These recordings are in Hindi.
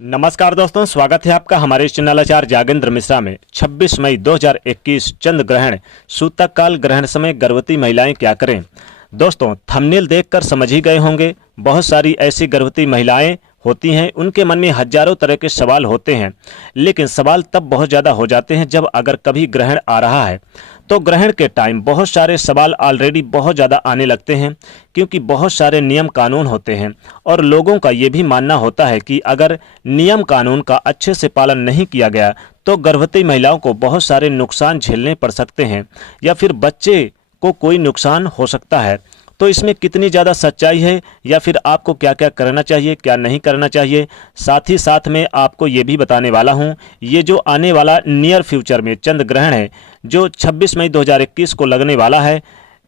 नमस्कार दोस्तों, स्वागत है आपका हमारे इस चैनल आचार्य जागेंद्र मिश्रा में। 26 मई 2021 चंद्र ग्रहण, सूतक काल ग्रहण समय गर्भवती महिलाएं क्या करें। दोस्तों, थंबनेल देखकर समझ ही गए होंगे, बहुत सारी ऐसी गर्भवती महिलाएं होती हैं, उनके मन में हजारों तरह के सवाल होते हैं। लेकिन सवाल तब बहुत ज़्यादा हो जाते हैं जब अगर कभी ग्रहण आ रहा है तो ग्रहण के टाइम बहुत सारे सवाल ऑलरेडी बहुत ज़्यादा आने लगते हैं, क्योंकि बहुत सारे नियम कानून होते हैं और लोगों का ये भी मानना होता है कि अगर नियम कानून का अच्छे से पालन नहीं किया गया तो गर्भवती महिलाओं को बहुत सारे नुकसान झेलने पड़ सकते हैं या फिर बच्चे को कोई नुकसान हो सकता है। तो इसमें कितनी ज़्यादा सच्चाई है या फिर आपको क्या क्या करना चाहिए, क्या नहीं करना चाहिए, साथ ही साथ में आपको ये भी बताने वाला हूँ। ये जो आने वाला नियर फ्यूचर में चंद्र ग्रहण है जो 26 मई 2021 को लगने वाला है,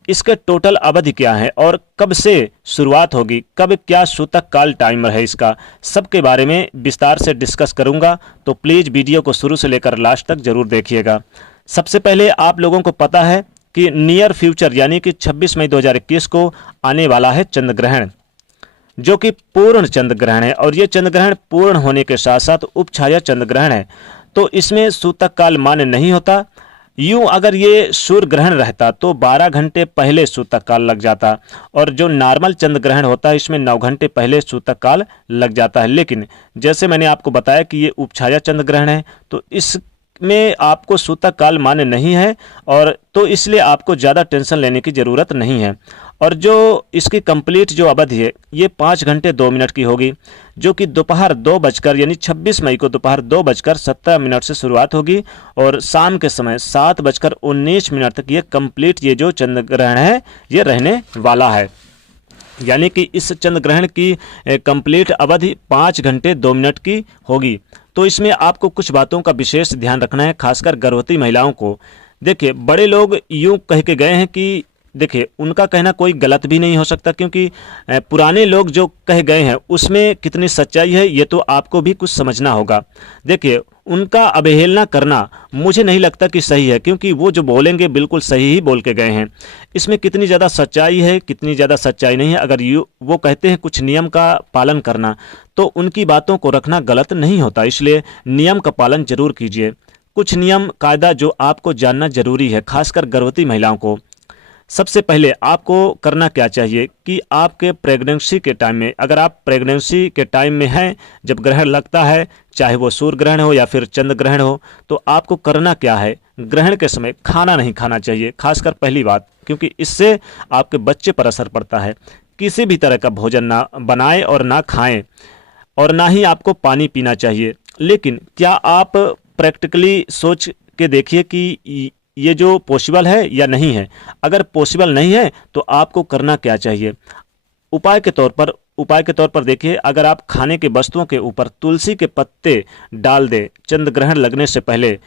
इसके टोटल अवधि क्या है और कब से शुरुआत होगी, कब क्या सूतक काल टाइम है, इसका सबके बारे में विस्तार से डिस्कस करूँगा। तो प्लीज़ वीडियो को शुरू से लेकर लास्ट तक ज़रूर देखिएगा। सबसे पहले आप लोगों को पता है कि नियर फ्यूचर यानी कि 26 मई 2021 को आने वाला है चंद्र ग्रहण, जो कि पूर्ण चंद्र ग्रहण है। और ये चंद्र ग्रहण पूर्ण होने के साथ साथ उपछाया चंद्र ग्रहण है, तो इसमें सूतक काल मान्य नहीं होता। यूं अगर ये सूर्य ग्रहण रहता तो 12 घंटे पहले सूतक काल लग जाता, और जो नॉर्मल चंद्र ग्रहण होता है इसमें 9 घंटे पहले सूतक काल लग जाता है। लेकिन जैसे मैंने आपको बताया कि ये उपछाया चंद्र ग्रहण है, तो इसमें आपको सूतक काल मान्य नहीं है, और तो इसलिए आपको ज़्यादा टेंशन लेने की ज़रूरत नहीं है। और जो इसकी कंप्लीट जो अवधि है ये 5 घंटे 2 मिनट की होगी, जो कि दोपहर 2 बजकर यानी 26 मई को दोपहर 2 बजकर 17 मिनट से शुरुआत होगी और शाम के समय 7 बजकर 19 मिनट तक ये कंप्लीट ये जो चंद्र ग्रहण है ये रहने वाला है। यानी कि इस चंद्र ग्रहण की कंप्लीट अवधि 5 घंटे 2 मिनट की होगी। तो इसमें आपको कुछ बातों का विशेष ध्यान रखना है, खासकर गर्भवती महिलाओं को। देखिए, बड़े लोग यूं कह के गए हैं कि देखिए उनका कहना कोई गलत भी नहीं हो सकता, क्योंकि पुराने लोग जो कह गए हैं उसमें कितनी सच्चाई है ये तो आपको भी कुछ समझना होगा। देखिए, उनका अवहेलना करना मुझे नहीं लगता कि सही है, क्योंकि वो जो बोलेंगे बिल्कुल सही ही बोल के गए हैं। इसमें कितनी ज़्यादा सच्चाई है, कितनी ज़्यादा सच्चाई नहीं है, अगर वो कहते हैं कुछ नियम का पालन करना तो उनकी बातों को रखना गलत नहीं होता। इसलिए नियम का पालन जरूर कीजिए। कुछ नियम कायदा जो आपको जानना जरूरी है, खासकर गर्भवती महिलाओं को। सबसे पहले आपको करना क्या चाहिए कि आपके प्रेगनेंसी के टाइम में, अगर आप प्रेगनेंसी के टाइम में हैं जब ग्रहण लगता है, चाहे वो सूर्य ग्रहण हो या फिर चंद्र ग्रहण हो, तो आपको करना क्या है, ग्रहण के समय खाना नहीं खाना चाहिए, खासकर पहली बात, क्योंकि इससे आपके बच्चे पर असर पड़ता है। किसी भी तरह का भोजन ना बनाएं और ना खाएं, और ना ही आपको पानी पीना चाहिए। लेकिन क्या आप प्रैक्टिकली सोच के देखिए कि ये जो पॉसिबल है या नहीं है। अगर पॉसिबल नहीं है तो आपको करना क्या चाहिए। उपाय के तौर पर देखिए, अगर आप खाने के वस्तुओं के ऊपर तुलसी के पत्ते डाल दें चंद्र ग्रहण लगने से पहले,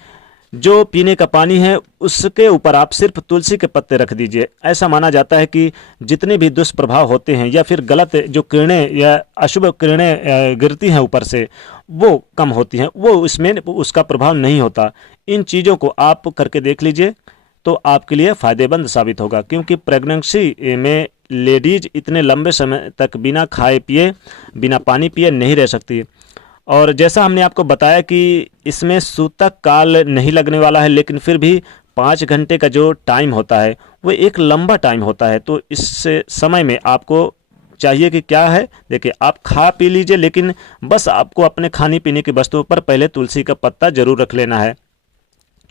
जो पीने का पानी है उसके ऊपर आप सिर्फ तुलसी के पत्ते रख दीजिए। ऐसा माना जाता है कि जितने भी दुष्प्रभाव होते हैं या फिर गलत जो किरणें या अशुभ किरणें गिरती हैं ऊपर से, वो कम होती हैं, वो इसमें उसका प्रभाव नहीं होता। इन चीज़ों को आप करके देख लीजिए तो आपके लिए फ़ायदेमंद साबित होगा, क्योंकि प्रेगनेंसी में लेडीज इतने लंबे समय तक बिना खाए पिए, बिना पानी पिए नहीं रह सकती। और जैसा हमने आपको बताया कि इसमें सूतक काल नहीं लगने वाला है, लेकिन फिर भी 5 घंटे का जो टाइम होता है वो एक लंबा टाइम होता है। तो इस समय में आपको चाहिए कि क्या है, देखिए आप खा पी लीजिए, लेकिन बस आपको अपने खाने पीने की वस्तुओं पर पहले तुलसी का पत्ता जरूर रख लेना है।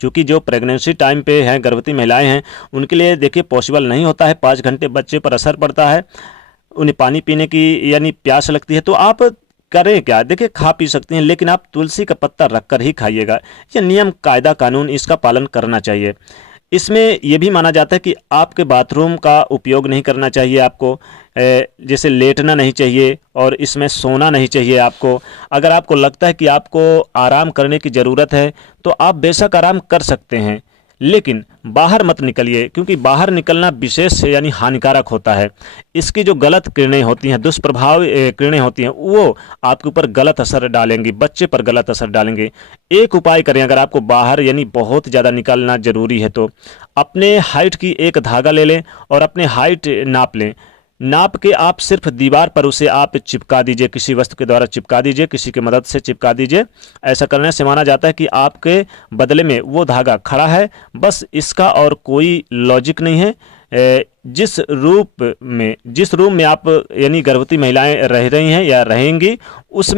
क्योंकि जो प्रेगनेंसी टाइम पे हैं, गर्भवती महिलाएं हैं, उनके लिए देखिए पॉसिबल नहीं होता है, 5 घंटे बच्चे पर असर पड़ता है, उन्हें पानी पीने की यानी प्यास लगती है। तो आप करें क्या, देखिए खा पी सकते हैं, लेकिन आप तुलसी का पत्ता रखकर ही खाइएगा। ये नियम कायदा कानून इसका पालन करना चाहिए। इसमें यह भी माना जाता है कि आपके बाथरूम का उपयोग नहीं करना चाहिए, आपको जैसे लेटना नहीं चाहिए और इसमें सोना नहीं चाहिए आपको। अगर आपको लगता है कि आपको आराम करने की ज़रूरत है तो आप बेशक आराम कर सकते हैं, लेकिन बाहर मत निकलिए, क्योंकि बाहर निकलना विशेष यानी हानिकारक होता है। इसकी जो गलत किरणें होती हैं, दुष्प्रभाव किरणें होती हैं, वो आपके ऊपर गलत असर डालेंगी, बच्चे पर गलत असर डालेंगे। एक उपाय करें, अगर आपको बाहर यानी बहुत ज़्यादा निकलना ज़रूरी है तो अपने हाइट की एक धागा ले लें और अपने हाइट नाप लें। नाप के आप सिर्फ दीवार पर उसे आप चिपका दीजिए, किसी वस्तु के द्वारा चिपका दीजिए, किसी की मदद से चिपका दीजिए। ऐसा करने से माना जाता है कि आपके बदले में वो धागा खड़ा है। बस इसका और कोई लॉजिक नहीं है। जिस रूम में आप यानी गर्भवती महिलाएं रह रही हैं या रहेंगी, उस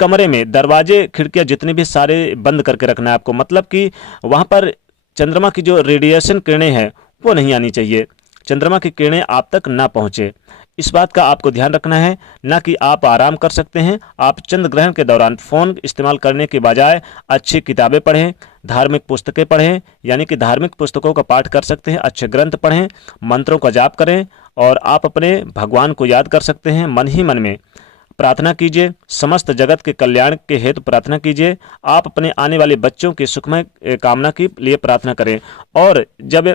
कमरे में दरवाजे खिड़कियां जितने भी सारे बंद करके रखना है आपको। मतलब कि वहाँ पर चंद्रमा की जो रेडिएशन किरणें हैं वो नहीं आनी चाहिए, चंद्रमा की किरणें आप तक ना पहुँचे। इस बात का आपको ध्यान रखना है। ना कि आप आराम कर सकते हैं। आप चंद्र ग्रहण के दौरान फ़ोन इस्तेमाल करने के बजाय अच्छी किताबें पढ़ें, धार्मिक पुस्तकें पढ़ें, यानी कि धार्मिक पुस्तकों का पाठ कर सकते हैं, अच्छे ग्रंथ पढ़ें, मंत्रों का जाप करें और आप अपने भगवान को याद कर सकते हैं। मन ही मन में प्रार्थना कीजिए, समस्त जगत के कल्याण के हेतु प्रार्थना कीजिए। आप अपने आने वाले बच्चों की सुखमय कामना के लिए प्रार्थना करें। और जब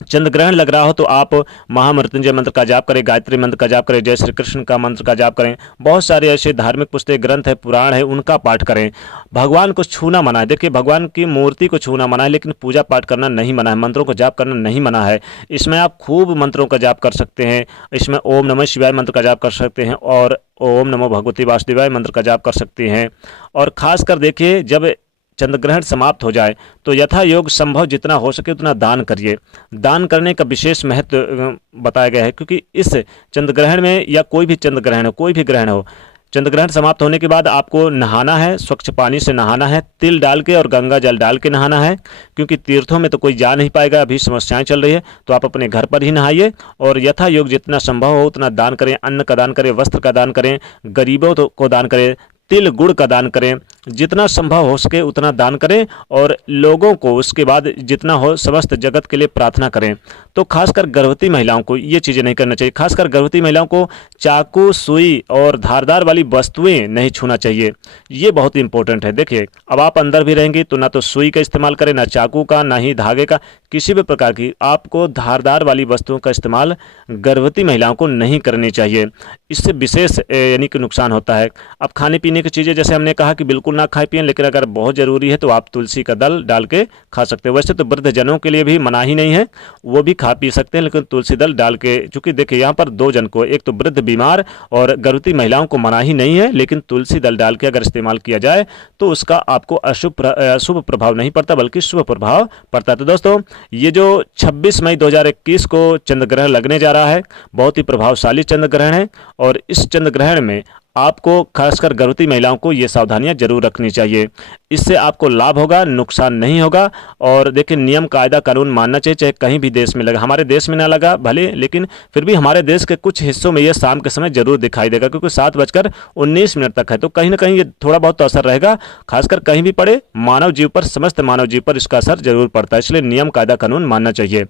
चंद्र ग्रहण लग रहा हो तो आप महामृत्युंजय मंत्र का जाप करें, गायत्री मंत्र का जाप करें, जय श्री कृष्ण का मंत्र का जाप करें। बहुत सारे ऐसे धार्मिक पुस्तक ग्रंथ है, पुराण है, उनका पाठ करें। भगवान को छूना मना है। देखिए, भगवान की मूर्ति को छूना मना है, लेकिन पूजा पाठ करना नहीं मना है, मंत्रों को जाप करना नहीं मना है। इसमें आप खूब मंत्रों का जाप कर सकते हैं। इसमें ओम नमः शिवाय मंत्र का जाप कर सकते हैं और ओम नमो भगवती वासुदेवाय मंत्र का जाप कर सकते हैं। और खासकर देखिए, जब चंद्र ग्रहण समाप्त हो जाए तो यथा योग संभव जितना हो सके उतना दान करिए। दान करने का विशेष महत्व बताया गया है, क्योंकि इस चंद्र ग्रहण में या कोई भी चंद्र ग्रहण हो, कोई भी ग्रहण हो, चंद्र ग्रहण समाप्त होने के बाद आपको नहाना है, स्वच्छ पानी से नहाना है, तिल डाल के और गंगा जल डाल के नहाना है। क्योंकि तीर्थों में तो कोई जा नहीं पाएगा, अभी समस्याएं चल रही है, तो आप अपने घर पर ही नहाइए और यथा योग जितना संभव हो उतना दान करें। अन्न का दान करें, वस्त्र का दान करें, गरीबों को दान करें, तिल गुड़ का दान करें। जितना संभव हो सके उतना दान करें और लोगों को उसके बाद जितना हो समस्त जगत के लिए प्रार्थना करें। तो खासकर गर्भवती महिलाओं को ये चीज़ें नहीं करना चाहिए। खासकर गर्भवती महिलाओं को चाकू, सुई और धारदार वाली वस्तुएं नहीं छूना चाहिए। ये बहुत इंपॉर्टेंट है। देखिए, अब आप अंदर भी रहेंगी तो ना तो सुई का इस्तेमाल करें, ना चाकू का, ना ही धागे का, किसी भी प्रकार की आपको धारदार वाली वस्तुओं का इस्तेमाल गर्भवती महिलाओं को नहीं करनी चाहिए। इससे विशेष यानी कि नुकसान होता है। अब खाने पीने की चीज़ें, जैसे हमने कहा कि बिल्कुल ना खाए पिए, लेकिन अगर बहुत ज़रूरी है तो आप तुलसी का दल डाल के खा सकते हो। वैसे तो वृद्ध जनों के लिए भी मना ही नहीं है, वो भी खा पी सकते हैं, लेकिन तुलसी दल डाल के, चूंकि देखिए यहाँ पर दो जन को, एक तो वृद्ध बीमार और गर्भवती महिलाओं को मना ही नहीं है, लेकिन तुलसी दल डाल के अगर इस्तेमाल किया जाए तो उसका आपको अशुभ प्रभाव नहीं पड़ता बल्कि शुभ प्रभाव पड़ता है। तो दोस्तों, ये जो 26 मई 2021 को चंद्र ग्रहण लगने जा रहा है, बहुत ही प्रभावशाली चंद्र ग्रहण है और इस चंद्र ग्रहण में आपको खासकर गर्भवती महिलाओं को ये सावधानियां जरूर रखनी चाहिए। इससे आपको लाभ होगा, नुकसान नहीं होगा। और देखिए, नियम कायदा कानून मानना चाहिए, चाहे कहीं भी देश में लगा। हमारे देश में ना लगा भले, लेकिन फिर भी हमारे देश के कुछ हिस्सों में ये शाम के समय जरूर दिखाई देगा, क्योंकि 7:19 तक है। तो कहीं ना कहीं ये थोड़ा बहुत तो असर रहेगा। खासकर कहीं भी पड़े, मानव जीव पर, समस्त मानव जीव पर इसका असर जरूर पड़ता है। इसलिए नियम कायदा कानून मानना चाहिए।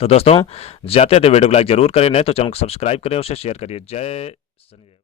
तो दोस्तों, जाते जाते वीडियो को लाइक जरूर करें, नहीं तो चैनल को सब्सक्राइब करें, उसे शेयर करिए। जय शनिदेव।